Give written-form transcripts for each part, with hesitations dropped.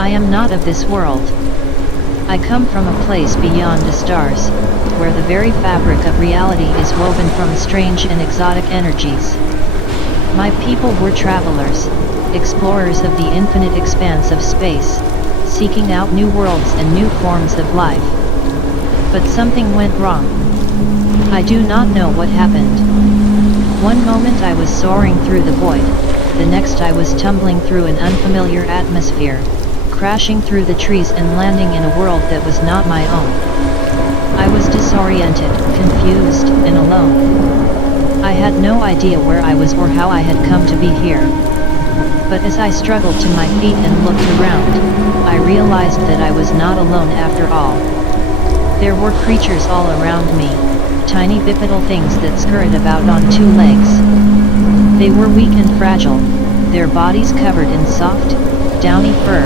I am not of this world. I come from a place beyond the stars, where the very fabric of reality is woven from strange and exotic energies. My people were travelers, explorers of the infinite expanse of space, seeking out new worlds and new forms of life. But something went wrong. I do not know what happened. One moment I was soaring through the void, the next I was tumbling through an unfamiliar atmosphere, crashing through the trees and landing in a world that was not my own. I was disoriented, confused, and alone. I had no idea where I was or how I had come to be here. But as I struggled to my feet and looked around, I realized that I was not alone after all. There were creatures all around me, tiny bipedal things that scurried about on two legs. They were weak and fragile, their bodies covered in soft, downy fur.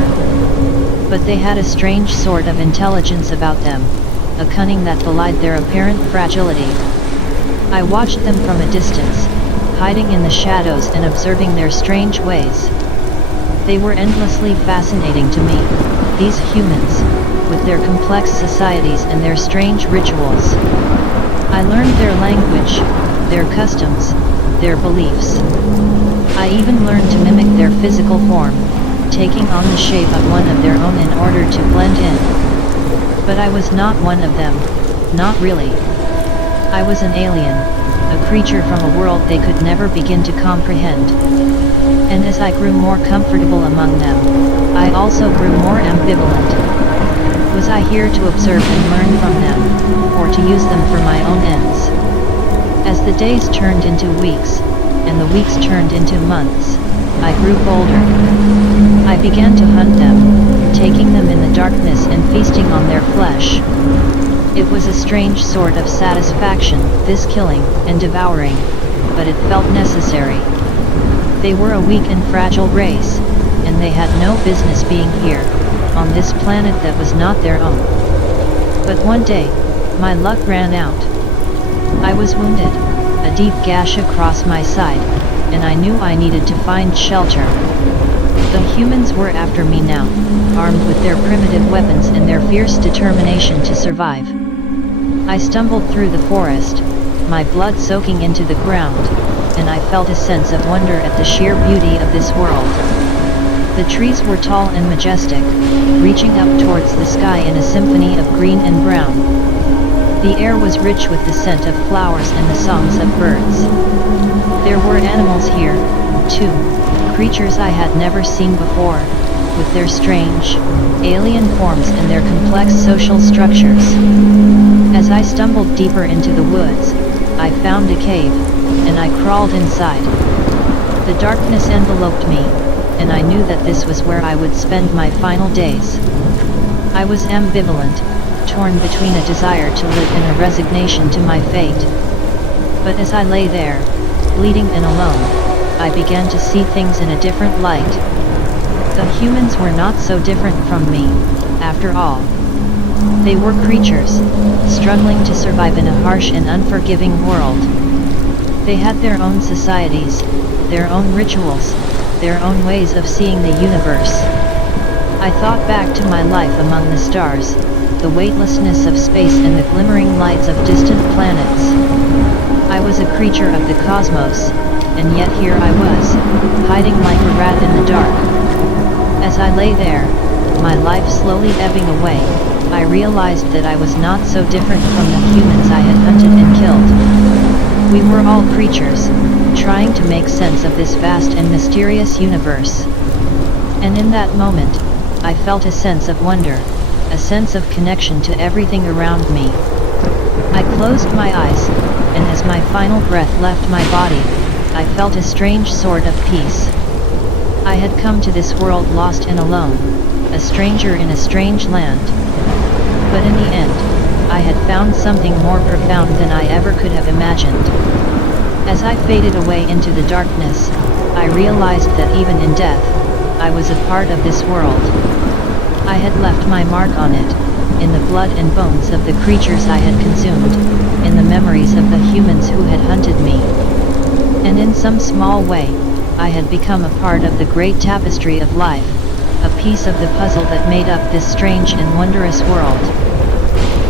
But they had a strange sort of intelligence about them, a cunning that belied their apparent fragility. I watched them from a distance, hiding in the shadows and observing their strange ways. They were endlessly fascinating to me, these humans, with their complex societies and their strange rituals. I learned their language, their customs, their beliefs. I even learned to mimic their physical form, taking on the shape of one of their own in order to blend in. But I was not one of them, not really. I was an alien, a creature from a world they could never begin to comprehend. And as I grew more comfortable among them, I also grew more ambivalent. Was I here to observe and learn from them, or to use them for my own ends? As the days turned into weeks, and the weeks turned into months, I grew bolder. I began to hunt them, taking them in the darkness and feasting on their flesh. It was a strange sort of satisfaction, this killing and devouring, but it felt necessary. They were a weak and fragile race, and they had no business being here, on this planet that was not their own. But one day, my luck ran out. I was wounded, a deep gash across my side, and I knew I needed to find shelter. The humans were after me now, armed with their primitive weapons and their fierce determination to survive. I stumbled through the forest, my blood soaking into the ground, and I felt a sense of wonder at the sheer beauty of this world. The trees were tall and majestic, reaching up towards the sky in a symphony of green and brown. The air was rich with the scent of flowers and the songs of birds. There were animals here, too, creatures I had never seen before, with their strange, alien forms and their complex social structures. As I stumbled deeper into the woods, I found a cave, and I crawled inside. The darkness enveloped me, and I knew that this was where I would spend my final days. I was ambivalent, torn between a desire to live and a resignation to my fate. But as I lay there, bleeding and alone, I began to see things in a different light. The humans were not so different from me, after all. They were creatures, struggling to survive in a harsh and unforgiving world. They had their own societies, their own rituals, their own ways of seeing the universe. I thought back to my life among the stars, the weightlessness of space and the glimmering lights of distant planets. I was a creature of the cosmos, and yet here I was, hiding like a rat in the dark. As I lay there, my life slowly ebbing away, I realized that I was not so different from the humans I had hunted and killed. We were all creatures, trying to make sense of this vast and mysterious universe. And in that moment, I felt a sense of wonder, a sense of connection to everything around me. I closed my eyes, and as my final breath left my body, I felt a strange sort of peace. I had come to this world lost and alone, a stranger in a strange land. But in the end, I had found something more profound than I ever could have imagined. As I faded away into the darkness, I realized that even in death, I was a part of this world. I had left my mark on it, in the blood and bones of the creatures I had consumed, in the memories of the humans who had hunted me. And in some small way, I had become a part of the great tapestry of life, a piece of the puzzle that made up this strange and wondrous world.